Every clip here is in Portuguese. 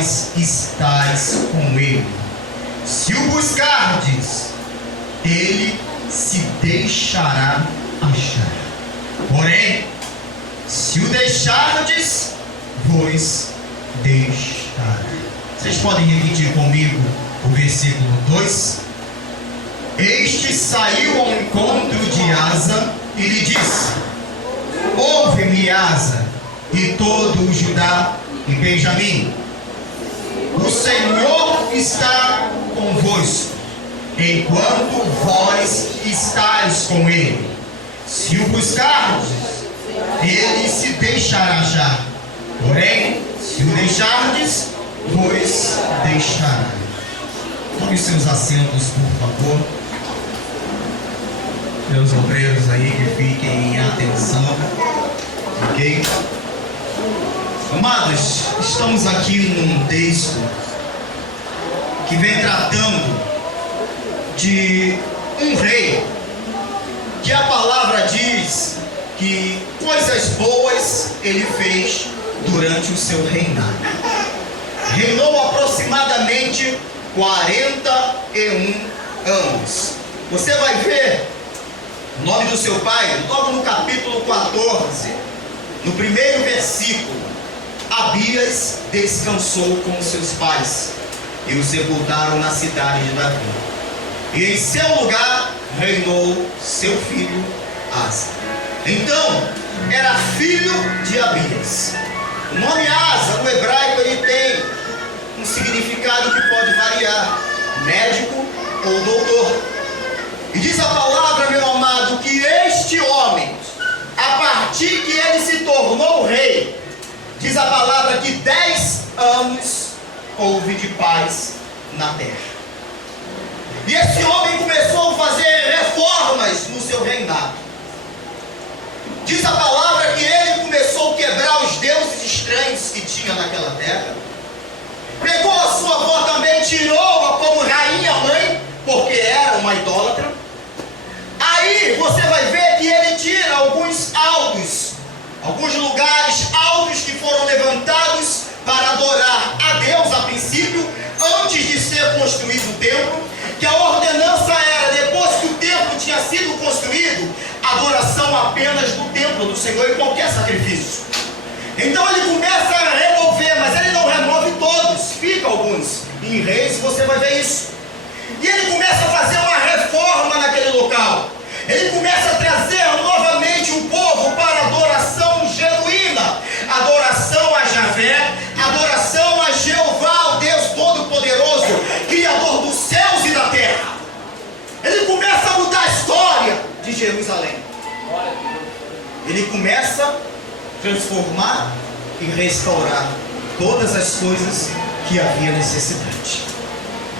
vós estáis com ele. Se o buscardes, ele se deixará achar. Porém, se o deixardes, vos deixará. Vocês podem repetir comigo o versículo 2? Este saiu ao encontro de Asa e lhe disse: ouve-me, Asa, e todo o Judá e Benjamim. O Senhor está convosco, enquanto vós estáis com ele. Se o buscardes, ele se deixará achar. Porém, se o deixardes, vos deixará. Tome os seus assentos, por favor. Meus obreiros aí que fiquem em atenção. Ok? Amados, estamos aqui num texto que vem tratando de um rei, que a palavra diz que coisas boas ele fez durante o seu reinado. Reinou aproximadamente 41 anos. Você vai ver o nome do seu pai logo no capítulo 14, no primeiro versículo. Abias descansou com seus pais e o sepultaram na cidade de Davi. E em seu lugar reinou seu filho Asa. Então, era filho de Abias. O nome Asa, no hebraico, ele tem um significado que pode variar: médico ou doutor. E diz a palavra, meu amado, que este homem, a partir que ele se tornou rei, diz a palavra que 10 anos houve de paz na terra. E esse homem começou a fazer reformas no seu reinado. Diz a palavra que ele começou a quebrar os deuses estranhos que tinha naquela terra. Pegou a sua avó também, tirou-a como rainha mãe, porque era uma idólatra. Aí você vai ver que ele tira alguns lugares altos que foram levantados para adorar a Deus a princípio, antes de ser construído o templo, que a ordenança era, depois que o templo tinha sido construído, adoração apenas do templo do Senhor e qualquer sacrifício. Então ele começa a remover, mas ele não remove todos, fica alguns. Em Reis você vai ver isso. E ele começa a fazer uma reforma naquele local. Ele começa a trazer novamente o povo para adoração genuína, adoração a Javé, adoração a Jeová, o Deus Todo-Poderoso, Criador dos céus e da terra. Ele começa a mudar a história de Jerusalém. Ele começa a transformar e restaurar todas as coisas que havia necessidade.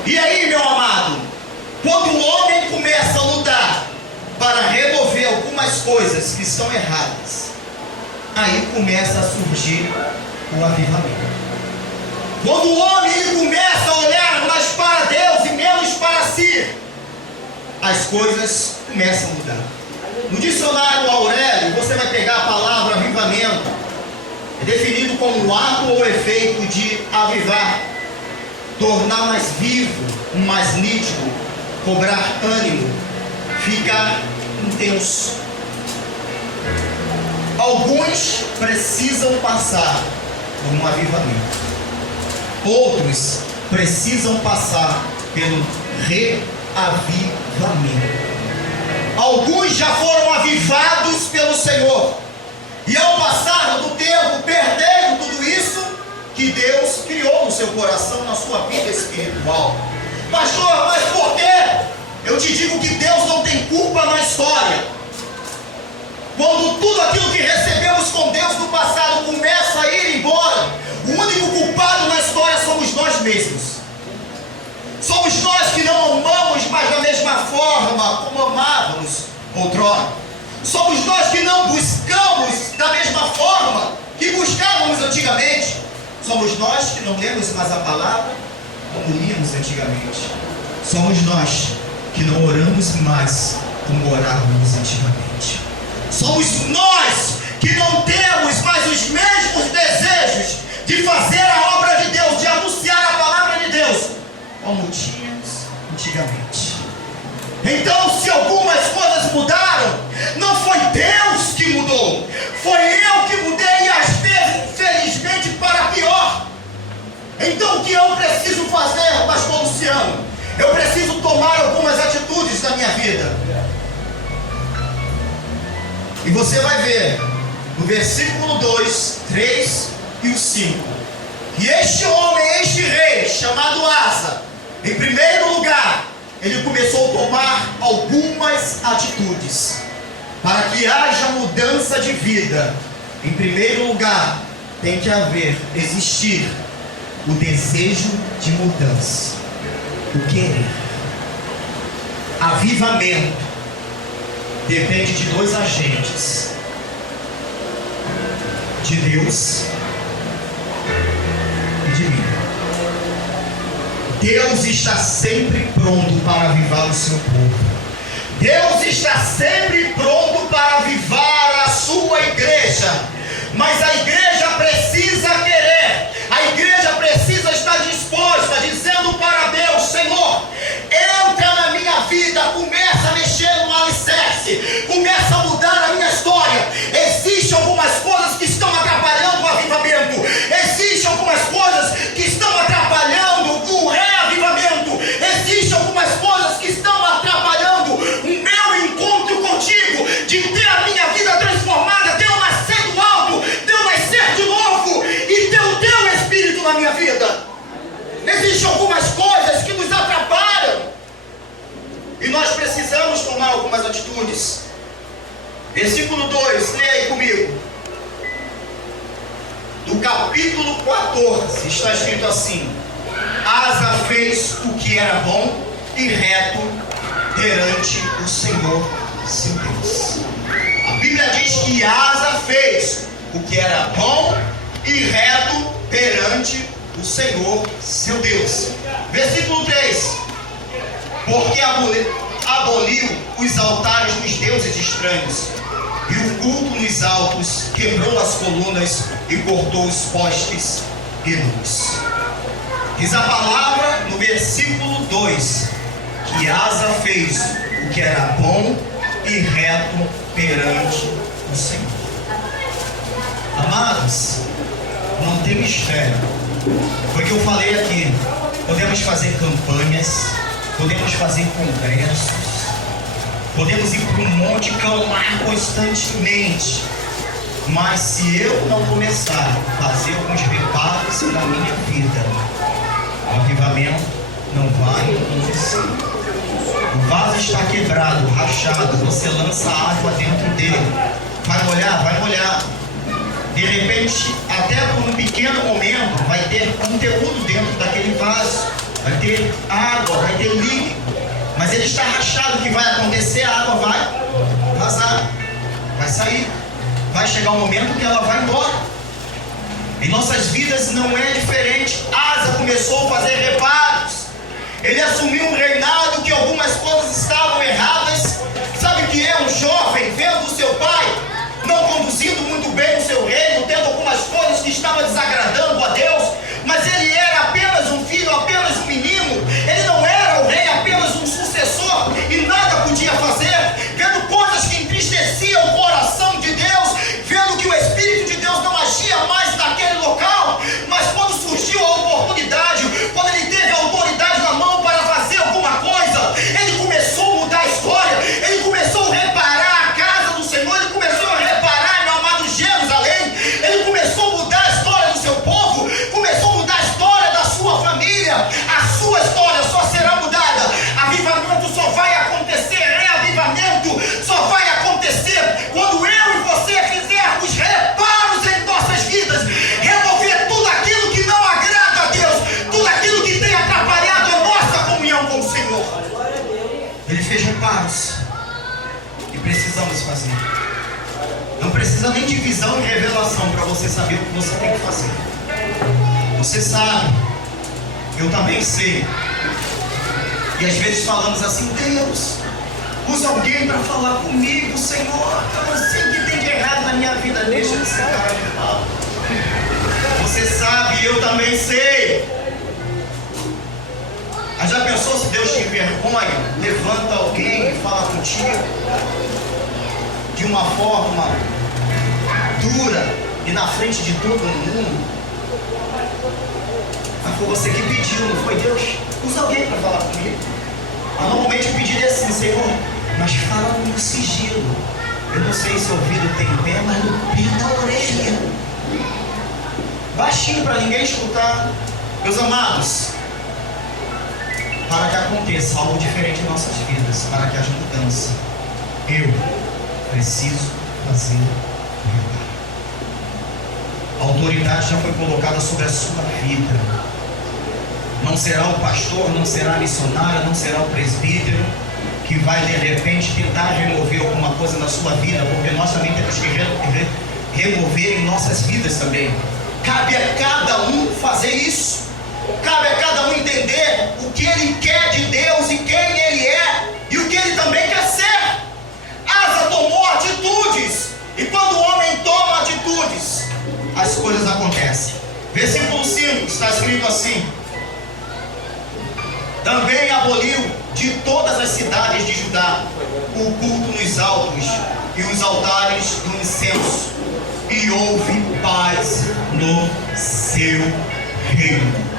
E aí, meu amado, quando o homem começa a lutar para remover algumas coisas que estão erradas, aí começa a surgir o avivamento. Quando o homem começa a olhar mais para Deus e menos para si, as coisas começam a mudar. No dicionário Aurélio, você vai pegar a palavra avivamento, é definido como o ato ou efeito de avivar, tornar mais vivo, mais nítido, cobrar ânimo, ficar intenso. Alguns precisam passar por um avivamento, outros precisam passar pelo reavivamento. Alguns já foram avivados pelo Senhor e ao passar do tempo perderam tudo isso que Deus criou no seu coração, na sua vida espiritual. Pastor, mas por quê? Eu te digo que Deus não tem culpa na história. Quando tudo aquilo que recebemos com Deus no passado começa a ir embora, o único culpado na história somos nós mesmos. Somos nós que não amamos mais da mesma forma como amávamos outrora. Somos nós que não buscamos da mesma forma que buscávamos antigamente. Somos nós que não lemos mais a palavra como líamos antigamente. Somos nós que não oramos mais como orávamos antigamente. Somos nós que não temos mais os mesmos desejos de fazer a obra de Deus, de anunciar como tínhamos antigamente. Então, se algumas coisas mudaram, não foi Deus que mudou, foi eu que mudei, e às vezes, infelizmente, para pior. Então, o que eu preciso fazer, pastor Luciano? Eu preciso tomar algumas atitudes na minha vida. E você vai ver no versículo 2, 3 e o 5, que este homem, este rei, chamado Asa, em primeiro lugar, ele começou a tomar algumas atitudes para que haja mudança de vida. Em primeiro lugar, tem que existir o desejo de mudança, o querer. Avivamento depende de dois agentes: de Deus e de mim. Deus está sempre pronto para avivar o seu povo. Deus está sempre pronto para avivar a sua igreja. Mas a igreja precisa querer. A igreja precisa estar disposta, dizendo para Deus: Senhor, entra na minha vida, começa a mexer no alicerce, começa a mudar a minha história. Existem algumas coisas que estão atrapalhando o avivamento. Existem algumas coisas que estão atrapalhando o reavivamento. Existem algumas coisas que estão atrapalhando o meu encontro contigo, de ter a minha vida transformada, ter eu nascer do alto, ter eu nascer de novo e ter o teu Espírito na minha vida. Existem algumas coisas que nos atrapalham e nós precisamos tomar algumas atitudes. Versículo 2, leia aí comigo. Do capítulo 14 está escrito assim: Asa fez o que era bom e reto perante o Senhor seu Deus. A Bíblia diz que Asa fez o que era bom e reto perante o Senhor seu Deus. Versículo 3: Porque aboliu os altares dos deuses estranhos e o culto nos altos, quebrou as colunas e cortou os postes e luz. Diz a palavra no versículo 2 que Asa fez o que era bom e reto perante o Senhor. Amados, não tem mistério. Foi o que eu falei aqui. Podemos fazer campanhas, podemos fazer congressos, podemos ir para um monte clamar constantemente, mas se eu não começar a fazer alguns reparos na minha vida, o avivamento não vai acontecer. O vaso está quebrado, rachado, você lança água dentro dele, vai molhar, vai molhar. De repente, até por um pequeno momento, vai ter conteúdo dentro daquele vaso, vai ter água, vai ter líquido, mas ele está rachado. O que vai acontecer? A água vai vazar, vai sair, vai chegar um momento que ela vai embora. Em nossas vidas não é diferente. Asa começou a fazer reparos, ele assumiu um reinado que algumas coisas estavam erradas. Sabe o que é um jovem vendo o seu pai não conduzindo muito bem o seu reino, tendo algumas coisas que estavam desagradando a Deus, mas ele era apenas um filho, apenas um menino, ele não era o rei, apenas um sucessor, e nada podia fazer, vendo coisas que entristeciam o coração de Deus, vendo que o Espírito de Deus não agia mais naquele local. Mas quando surgiu a oportunidade, quando ele teve a autoridade na mão para fazer alguma coisa, ele começou a mudar a história, ele começou a reparar a casa do Senhor, ele começou a reparar, meu amado, Jerusalém, ele começou a mudar a história do seu povo, começou a mudar a história da sua família. A sua história só será mudada. Avivamento só vai acontecer, reavivamento só vai acontecer quando eu e você fizermos reparos em nossas vidas, remover tudo aquilo que não agrada a Deus, tudo aquilo que tem atrapalhado a nossa comunhão com o Senhor. Ele fez reparos e precisamos fazer. Não precisa nem de visão e revelação para você saber o que você tem que fazer. Você sabe, eu também sei. E às vezes falamos assim: Deus, usa alguém para falar comigo, Senhor. Eu não sei o que tem de errado na minha vida. Deixa de ser cara de pau. Você sabe, eu também sei. Mas já pensou se Deus te vergonha, levanta alguém e fala contigo de uma forma dura e na frente de todo mundo? Mas foi você que pediu, não foi Deus? Usa alguém para falar comigo. Mas normalmente o pedido é assim: Senhor, mas fala no sigilo. Eu não sei se o ouvido tem pé, mas no pé da orelha. Baixinho para ninguém escutar. Meus amados, para que aconteça algo diferente em nossas vidas, para que haja mudança, eu preciso fazer verdade. A autoridade já foi colocada sobre a sua vida. Não será o pastor, não será a missionária, não será o presbítero que vai de repente tentar remover alguma coisa na sua vida, porque nós também temos que remover em nossas vidas também. Cabe a cada um fazer isso. Cabe a cada um entender o que ele quer de Deus e quem ele é e o que ele também quer ser. Asa tomou atitudes, e quando o homem toma atitudes, as coisas acontecem. Versículo 5 está escrito assim: também aboliu de todas as cidades de Judá o culto nos altos e os altares do incenso, e houve paz no seu reino.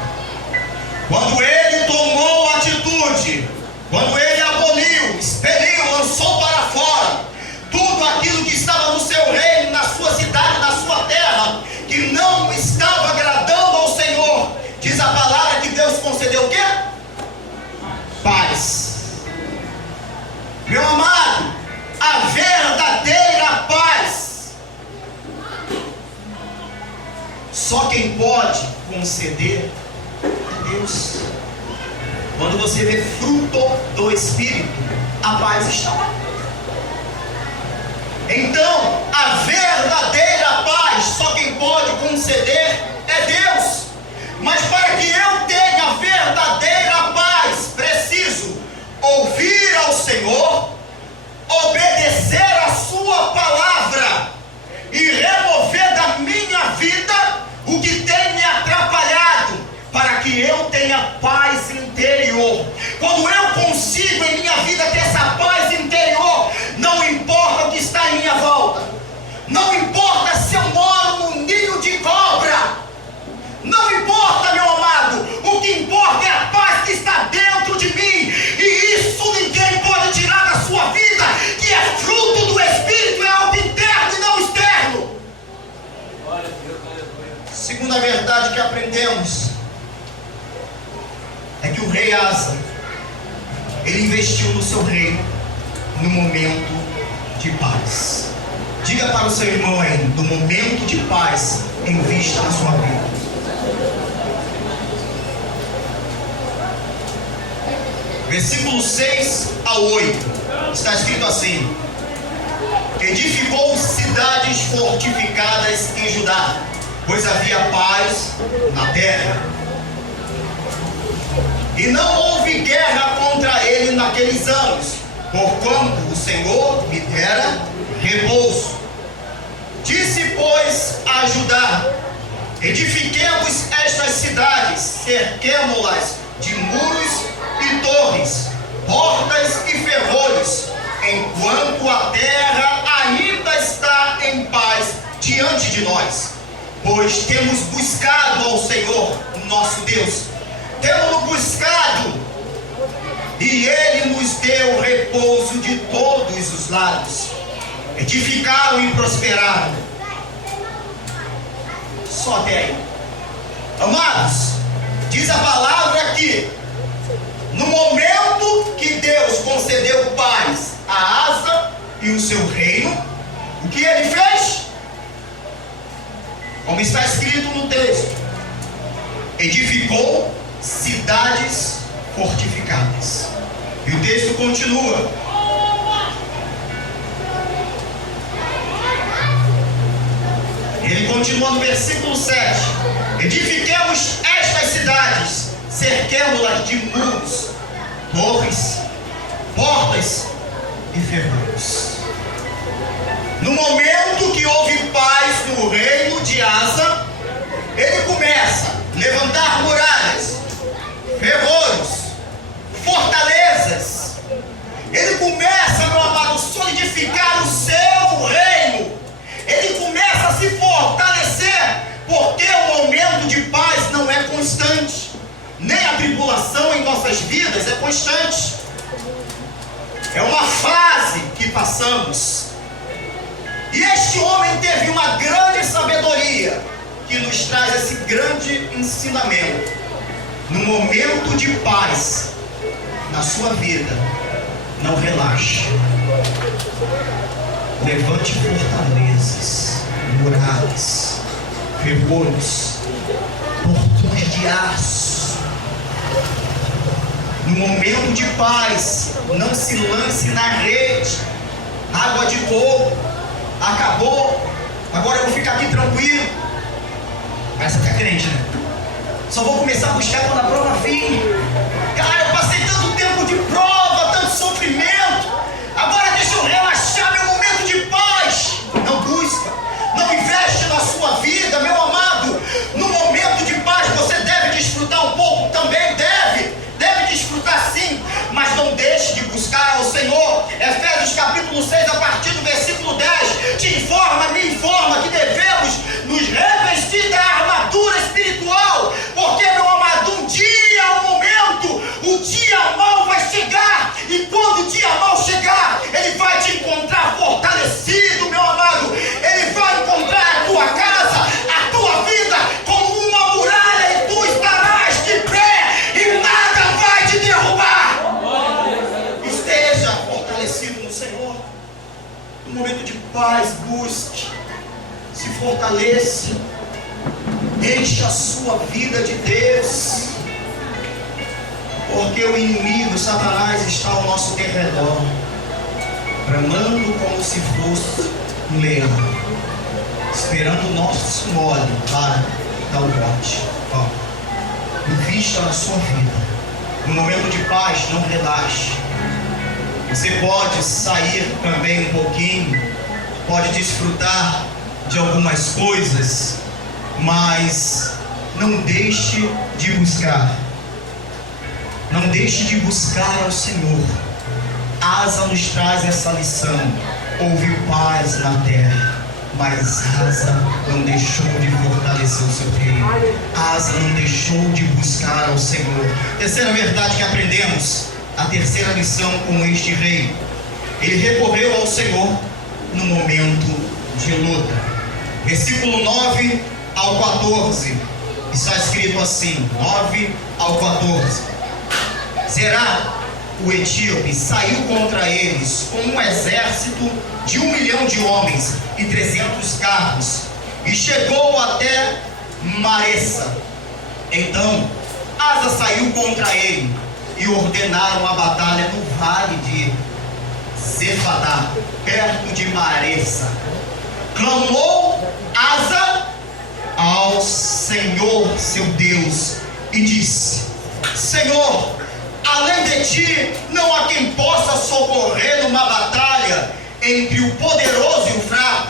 Quando ele tomou atitude, quando ele aboliu, expeliu, lançou para fora tudo aquilo que estava no seu reino, na sua cidade, na sua terra, que não estava agradando ao Senhor, diz a palavra que Deus concedeu o quê? Paz. Meu amado, a verdadeira paz, só quem pode conceder é Deus. Quando você vê fruto do Espírito, a paz está lá. Então, a verdadeira paz, só quem pode conceder é Deus. Mas para que eu tenha a verdadeira paz, preciso ouvir ao Senhor, obedecer a sua palavra e remover da minha vida o que tem me atrapalhado, para que eu tenha paz interior. Quando eu consigo em minha vida ter essa paz interior, não importa o que está em minha volta, não importa se eu moro num ninho de cobra, não importa, meu amado, o que importa é a paz que está dentro de mim, e isso ninguém pode tirar da sua vida, que é fruto do Espírito, é algo interno e não externo. Segunda verdade que aprendemos é que o rei Asa, ele investiu no seu reino no momento de paz. Diga para o seu irmão aí: no momento de paz, invista na sua vida. Versículo 6 a 8 está escrito assim: edificou cidades fortificadas em Judá, pois havia paz na terra, e não houve guerra contra ele naqueles anos, porquanto o Senhor me dera repouso. Disse, pois, a Judá: edifiquemos estas cidades, cerquemo-las de muros e torres, portas e ferrolhos, enquanto a terra ainda está em paz diante de nós, pois temos buscado ao Senhor nosso Deus, temos buscado, e Ele nos deu repouso de todos os lados. Edificaram e prosperaram. Só até aí. Amados, diz a palavra que no momento que Deus concedeu paz a Asa e o seu reino, o que ele fez? Como está escrito no texto: edificou cidades fortificadas. E o texto continua: ele continua no versículo 7: edifiquemos estas cidades, cerquemo-las de muros, torres, portas e ferrolhos. No momento que houve paz no reino de Asa, ele começa a levantar muralhas, ferrolhos, tribulação em nossas vidas é constante. É uma fase que passamos. E este homem teve uma grande sabedoria que nos traz esse grande ensinamento. No momento de paz na sua vida, não relaxe. Levante fortalezas, muralhas, ferrolhos, portões de aço. No momento de paz, não se lance na rede. Água de coco, acabou, agora eu vou ficar aqui tranquilo. Parece até crente, né? Só vou começar a buscar quando a prova vir. Cara, eu passei tanto tempo de prova, tanto sofrimento. Agora deixa eu relaxar, meu momento de paz. Não busca, não investe na sua vida, meu amado. No momento de paz você deve desfrutar um pouco, também deve desfrutar sim, mas não deixe de buscar ao Senhor. Efésios capítulo 6, a partir do versículo 10, te informa, me informa que devemos nos revestir da armadura espiritual, porque, meu amado, um dia, um momento, o dia mau vai chegar, e quando o dia mau chegar, ele vai te encontrar fortalecido, meu amado. Ele vai encontrar a tua casa, a tua vida como uma muralha, e tu estarás de pé e nada vai te derrubar. Esteja fortalecido no Senhor. No momento de paz, busque, se fortaleça, enche a sua vida de Deus, porque o inimigo, Satanás, está ao nosso derredor, bramando como se fosse um leão, esperando o nosso mole para dar o bote. Invista na sua vida. No momento de paz, não relaxe. Você pode sair também um pouquinho, pode desfrutar de algumas coisas, mas não deixe de buscar. Não deixe de buscar ao Senhor. Asa nos traz essa lição. Houve paz na terra, mas Asa não deixou de fortalecer o seu reino. Asa não deixou de buscar ao Senhor. Terceira verdade que aprendemos, a terceira lição com este rei. Ele recorreu ao Senhor no momento de luta. Versículo 9 ao 14. Está escrito assim, 9 ao 14. Zerá, o etíope, saiu contra eles com um exército de 1 milhão de homens e 300 carros, e chegou até Maressa. Então Asa saiu contra ele, e ordenaram a batalha no vale de Zefadá, perto de Maressa. Clamou Asa ao Senhor seu Deus e disse: Senhor, além de ti não há quem possa socorrer numa batalha entre o poderoso e o fraco.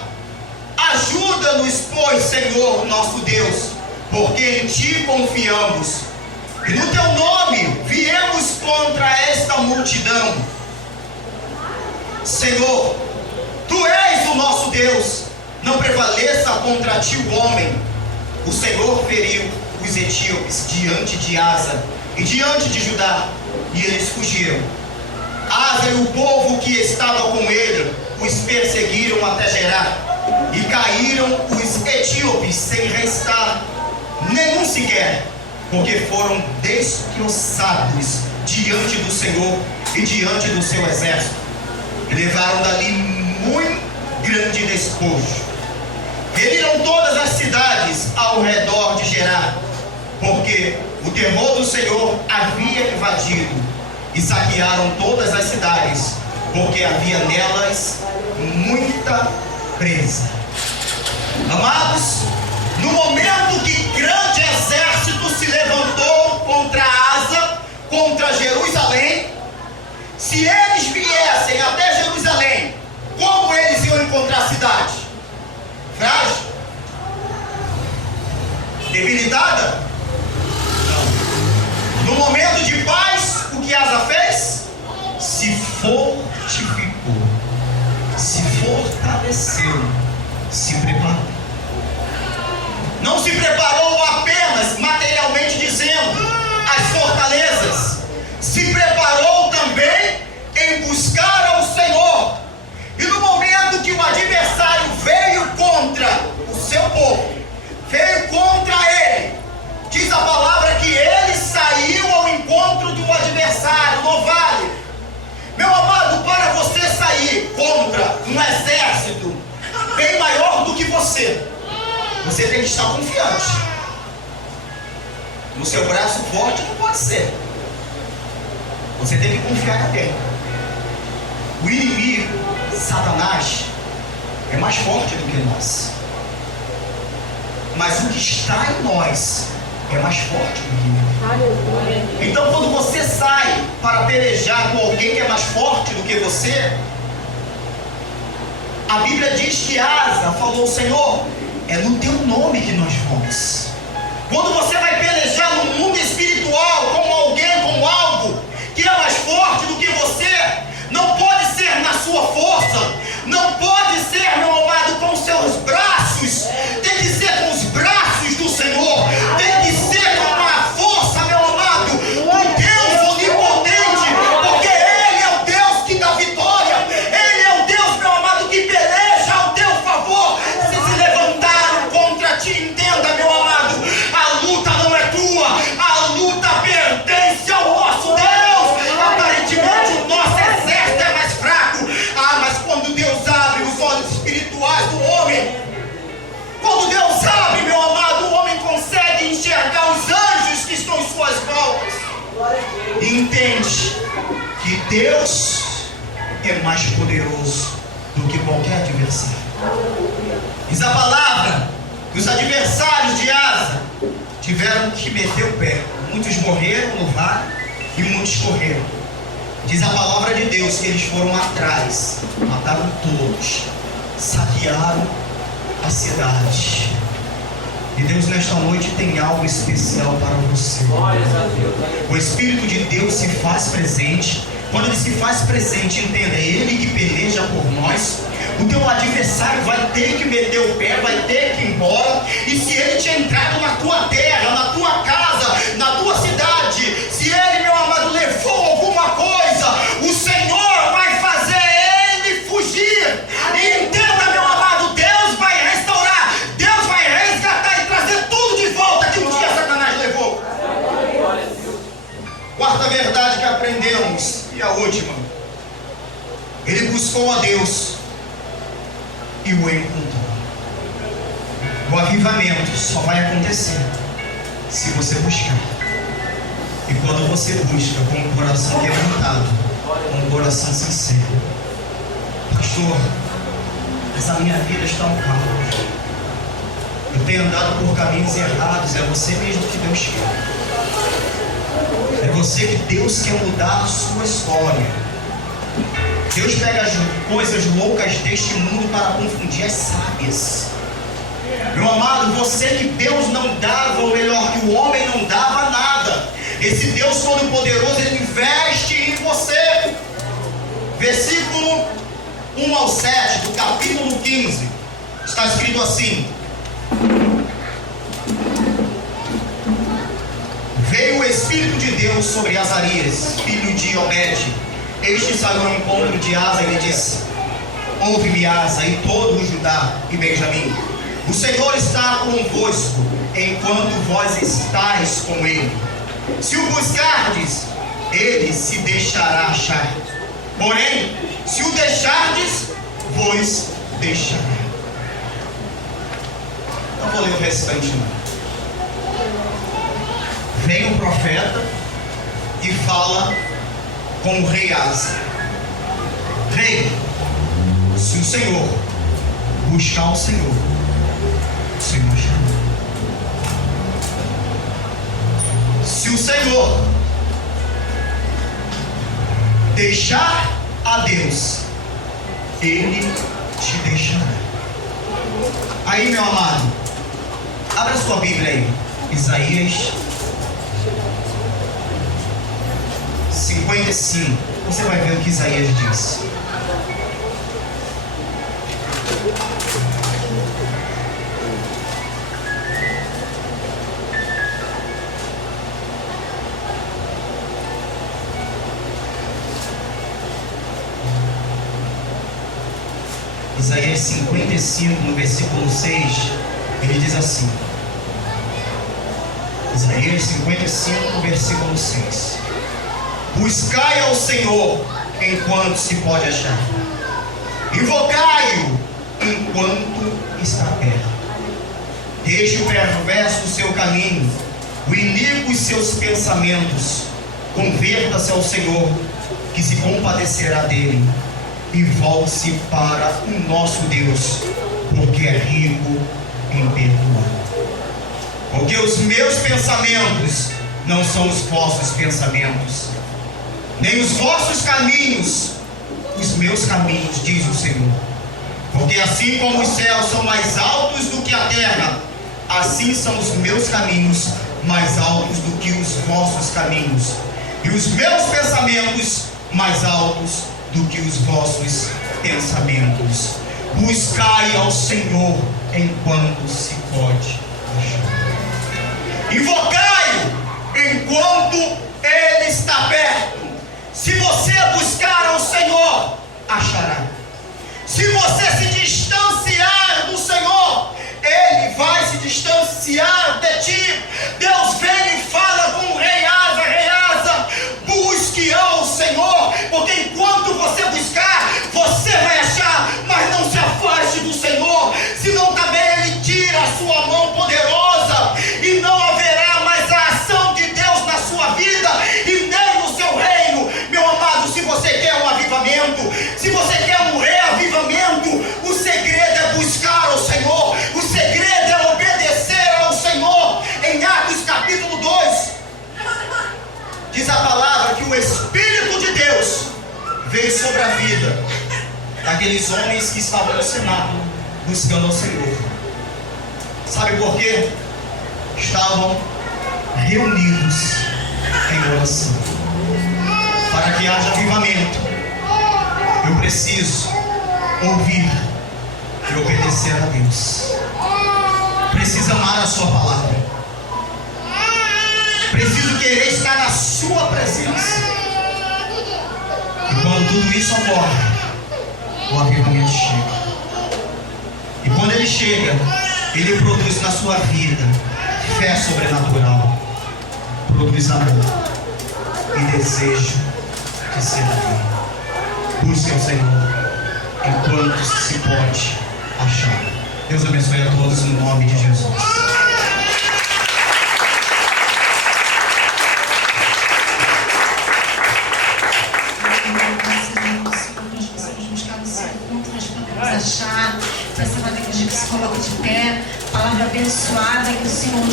Ajuda-nos, pois, Senhor nosso Deus, porque em ti confiamos, e no teu nome viemos contra esta multidão. Senhor, tu és o nosso Deus, não prevaleça contra ti o homem. O Senhor feriu os etíopes diante de Asa e diante de Judá, e eles fugiram. Asa e o povo que estava com ele os perseguiram até Gerar, e caíram os etíopes sem restar nenhum sequer, porque foram destroçados diante do Senhor e diante do seu exército, e levaram dali muito grande despojo. Feriram todas as cidades ao redor de Gerar, porque o terror do Senhor havia invadido, e saquearam todas as cidades, porque havia nelas muita presa. Amados, no momento que grande exército se levantou contra Asa, contra Jerusalém, se eles viessem até Jerusalém, como eles iam encontrar a cidade? Frágil? Debilitada? Não. No momento de paz, o que Asa fez? Se fortificou, se fortaleceu, se preparou. Não se preparou apenas materialmente dizendo, as fortalezas, contra um exército bem maior do que você, você tem que estar confiante. No seu braço forte não pode ser. Você tem que confiar em alguém. O inimigo, Satanás, é mais forte do que nós. Mas o que está em nós é mais forte do que ele. Então, quando você sai para pelejar com alguém que é mais forte do que você, a Bíblia diz que Asa falou: Senhor, é no teu nome que nós vamos. Quando você vai pelejar no mundo espiritual com alguém, com algo que é mais forte do que você, não pode ser na sua força, não pode ser, meu amado, com os seus braços, tem que ser com os braços do Senhor, tem que ser com a força, meu amado, do Deus onipotente, porque Ele é o Deus que dá vitória, Ele é o Deus, meu amado, que peleja ao teu favor. Se levantaram contra ti, entenda, meu amado, a luta não é tua, a luta pertence ao nosso Deus. Aparentemente o nosso exército é mais fraco, mas quando Deus abre os olhos espirituais do homem, quando Deus abre, meu amado, o homem consegue enxergar os anjos que estão em suas voltas e entende que Deus é mais poderoso do que qualquer adversário. Diz a palavra que os adversários de Asa tiveram que meter o pé. Muitos morreram no vale e muitos correram. Diz a palavra de Deus que eles foram atrás, mataram todos, saquearam a cidade. E Deus nesta noite tem algo especial para você. O Espírito de Deus se faz presente. Quando Ele se faz presente, entenda, é Ele que peleja por nós. O teu adversário vai ter que meter o pé, vai ter que ir embora. E se ele tinha entrado na tua terra, na tua casa, na tua cidade, se ele, meu amado, levou alguma coisa, o Senhor vai fazer ele fugir. E entenda, meu amado, Deus vai restaurar, Deus vai resgatar e trazer tudo de volta que um dia Satanás levou. Quarta verdade que aprendemos, e a última: ele buscou a Deus e o encontrou. O avivamento só vai acontecer se você buscar. E quando você busca com um coração quebrantado, com um coração sincero: pastor, essa minha vida está um caos, eu tenho andado por caminhos errados. É você mesmo que Deus quer. É você que Deus quer mudar a sua história. Deus pega as coisas loucas deste mundo para confundir as sábias. Meu amado, você que Deus não dava, ou melhor, que o homem não dava nada. Esse Deus Todo-Poderoso, Ele investe em você. Versículo 1 ao 7 do capítulo 15. Está escrito assim: veio o Espírito de Deus sobre Azarias, filho de Obed. Este saiu ao encontro de Asa e lhe disse: ouve-me, Asa, e todo o Judá e Benjamim. O Senhor está convosco, enquanto vós estáis com Ele. Se o buscardes, Ele se deixará achar. Porém, se o deixardes, vos deixará. Não vou ler o restante não. Vem o profeta e fala com o rei Asa: rei, se o Senhor buscar o Senhor chama. Se o Senhor deixar a Deus, Ele te deixará. Aí, meu amado, abra sua Bíblia aí, Isaías 55. Você vai ver o que Isaías diz. Isaías 55, no versículo 6, ele diz assim: Isaías 55, versículo 6: buscai ao Senhor enquanto se pode achar, Invocai-o enquanto está perto. Deixe o perverso o seu caminho, o iníquo os seus pensamentos. Converta-se ao Senhor, que se compadecerá dele, e volte-se para o nosso Deus, porque é rico em perdoar. Porque os meus pensamentos não são os vossos pensamentos, nem os vossos caminhos os meus caminhos, diz o Senhor. Porque assim como os céus são mais altos do que a terra, assim são os meus caminhos mais altos do que os vossos caminhos, e os meus pensamentos mais altos do que os vossos pensamentos. Buscai ao Senhor enquanto se pode achar. Invocai-o enquanto Ele está perto. Se você buscar ao Senhor, achará. Se você se distanciar do Senhor, Ele vai se distanciar de ti. Deus vem e fala com o rei Asa: rei Asa, busque ao Senhor, porque enquanto você buscar, você vai achar. Mas não se afaste do Senhor, senão também Ele tira a sua mão poderosa, e não haverá mais a ação de Deus na sua vida e nem no seu reino. Meu amado, se você quer um avivamento, se você quer um reavivamento, o segredo é buscar ao Senhor, o segredo é obedecer ao Senhor. Em Atos capítulo 2, diz a palavra que o Espírito de Deus veio sobre a vida daqueles homens que estavam no cenáculo buscando ao Senhor. Sabe por quê? Estavam reunidos em oração. Para que haja avivamento, eu preciso ouvir e obedecer a Deus. Preciso amar a sua palavra. Preciso querer estar na sua presença. E quando tudo isso ocorre, o avivamento chega. E quando ele chega, ele produz na sua vida fé sobrenatural, produz amor e desejo de ser amado. Busque ao Senhor enquanto se pode achar. Deus abençoe a todos no nome de Jesus. Achar, essa palavra que a gente se coloca de pé, palavra abençoada que o Senhor